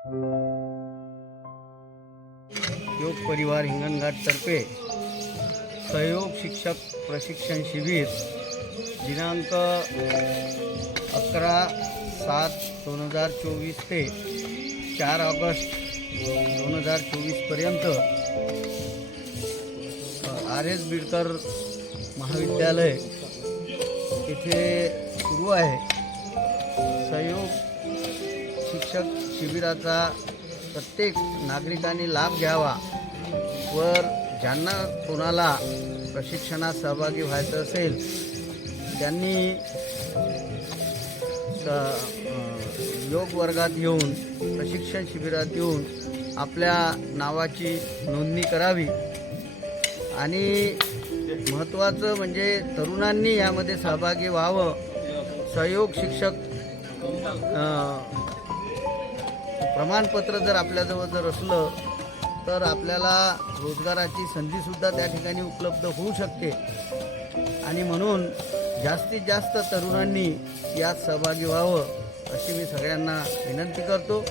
योग परिवार हिंगणघाटतर्फे सहयोग शिक्षक प्रशिक्षण शिबिर दिनांक 11/7/2024 ते 4 ऑगस्ट 2024 पर्यंत RS बिडकर महाविद्यालय येथे सुरू आहे। सहयोग शिक्षक शिबिराचा प्रत्येक नागरिकांनी लाभ घ्यावा व ज्यांना कोणाला प्रशिक्षणात सहभागी व्हायचं असेल त्यांनी योग वर्गात येऊन प्रशिक्षण शिबिरात येऊन आपल्या नावाची नोंदणी करावी आणि महत्त्वाचं म्हणजे तरुणांनी यामध्ये सहभागी व्हावं। सहयोग शिक्षक प्रमाणपत्र जर आपल्याजवळ जर असलं तर आपल्याला रोजगाराची संधीसुद्धा त्या ठिकाणी उपलब्ध होऊ शकते आणि म्हणून जास्तीत जास्त तरुणांनी यात सहभागी व्हावं अशी मी सगळ्यांना विनंती करतो।